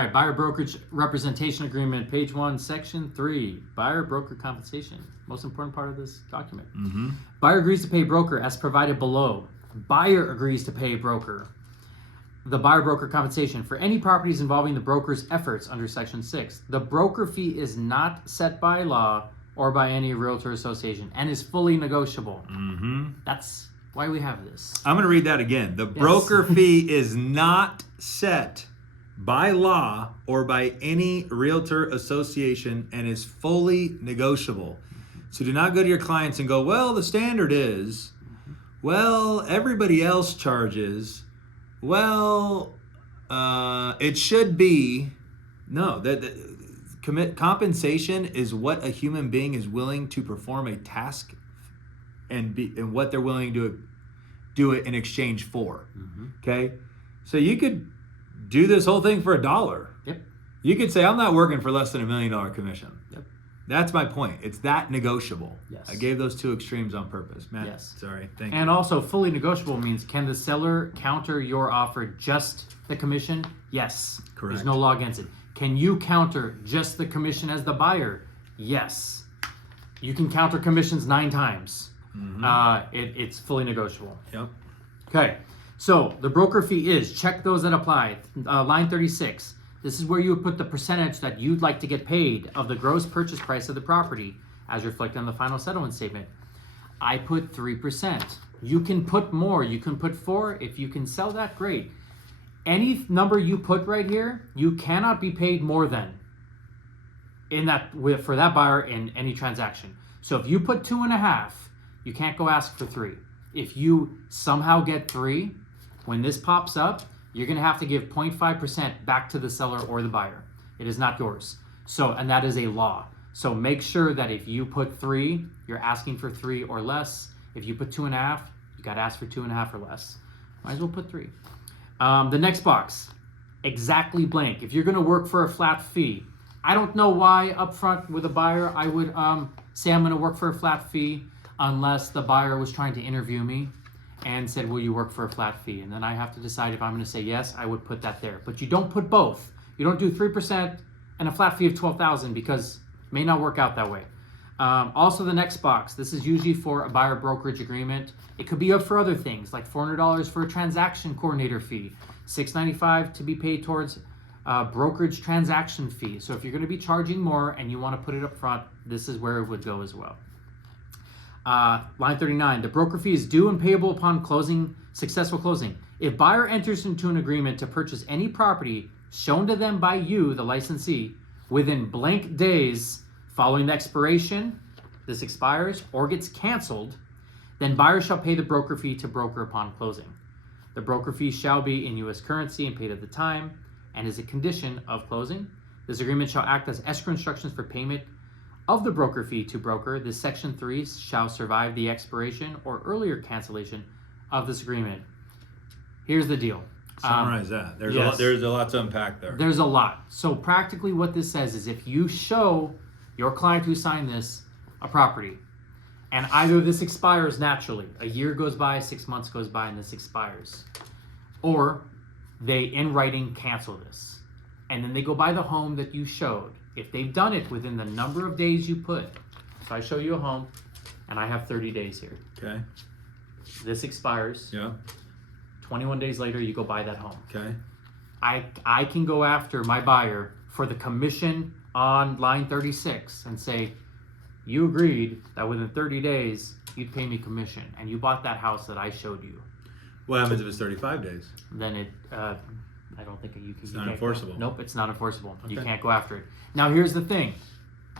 All right, buyer brokerage representation agreement, page 1, section 3, buyer broker compensation. Most important part of this document. Buyer agrees to pay broker as provided below. Buyer agrees to pay broker the buyer broker compensation for any properties involving the broker's efforts under section 6. The broker fee is not set by law or by any realtor association and is fully negotiable. That's why we have this. I'm going to read that again. The broker fee is not set by law or by any realtor association and is fully negotiable. So do not go to your clients and go, well, the standard is, well, everybody else charges, well, it should be. No, compensation is what a human being is willing to perform a task and what they're willing to do it in exchange for. Okay? So you could do this whole thing for $1. Yep. You could say, I'm not working for less than $1 million commission. Yep. That's my point. It's that negotiable. Yes. I gave those two extremes on purpose. Matt, yes. Sorry. Thank you. And also, fully negotiable means, can the seller counter your offer just the commission? Yes. Correct. There's no law against it. Can you counter just the commission as the buyer? Yes. You can counter commissions 9 times. It's fully negotiable. Yep. Okay. So the broker fee is, check those that apply. Line 36. This is where you would put the percentage that you'd like to get paid of the gross purchase price of the property as reflected on the final settlement statement. I put 3%. You can put more. You can put 4. If you can sell that, great. Any number you put right here, you cannot be paid more than for that buyer in any transaction. So if you put 2.5, you can't go ask for 3. If you somehow get 3, when this pops up, you're going to have to give 0.5% back to the seller or the buyer. It is not yours. So, and that is a law. So make sure that if you put 3, you're asking for 3 or less. If you put 2.5, you got to ask for 2.5 or less. Might as well put 3. The next box, exactly blank. If you're going to work for a flat fee, I don't know why up front with a buyer I would say I'm going to work for a flat fee unless the buyer was trying to interview me and said, will you work for a flat fee? And then I have to decide if I'm going to say yes, I would put that there. But you don't put both. You don't do 3% and a flat fee of $12,000 because it may not work out that way. Also the next box, this is usually for a buyer brokerage agreement. It could be up for other things like $400 for a transaction coordinator fee, $695 to be paid towards brokerage transaction fee. So if you're going to be charging more and you want to put it up front, this is where it would go as well. Line 39, the broker fee is due and payable upon closing, successful closing. If buyer enters into an agreement to purchase any property shown to them by you, the licensee, within blank days following the expiration, this expires or gets canceled, then buyer shall pay the broker fee to broker upon closing. The broker fee shall be in U.S. currency and paid at the time and is a condition of closing. This agreement shall act as escrow instructions for payment of the broker fee to broker. This section 3 shall survive the expiration or earlier cancellation of this agreement. Here's the deal. Summarize that. There's a lot to unpack there. There's a lot. So practically what this says is if you show your client who signed this a property and either this expires naturally, a year goes by, 6 months goes by and this expires, or they in writing cancel this and then they go buy the home that you showed. If they've done it within the number of days you put, so I show you a home and I have 30 days here. Okay. This expires. Yeah. 21 days later, you go buy that home. Okay. I can go after my buyer for the commission on line 36 and say, you agreed that within 30 days, you'd pay me commission and you bought that house that I showed you. What happens if it's 35 days? Then it, I don't think you can. It's not enforceable. Nope, it's not enforceable. Okay. You can't go after it. Now here's the thing.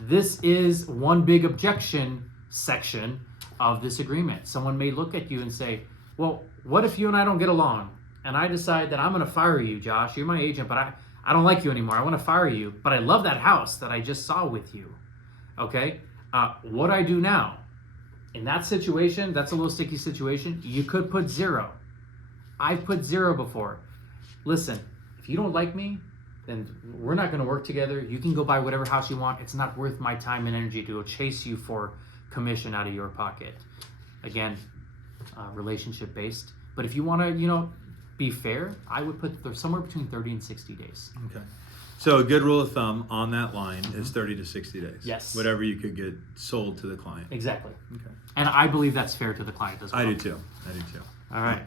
This is one big objection section of this agreement. Someone may look at you and say, well, what if you and I don't get along and I decide that I'm going to fire you, Josh? You're my agent, but I don't like you anymore. I want to fire you, but I love that house that I just saw with you. Okay? What do I do now? In that situation, that's a little sticky situation. You could put 0. I've put 0 before. Listen, if you don't like me, then we're not going to work together. You can go buy whatever house you want. It's not worth my time and energy to go chase you for commission out of your pocket. Again, relationship based. But if you want to, be fair, I would put somewhere between 30 and 60 days. Okay. So a good rule of thumb on that line is 30 to 60 days. Yes. Whatever you could get sold to the client. Exactly. Okay. And I believe that's fair to the client as well. I do too. All right.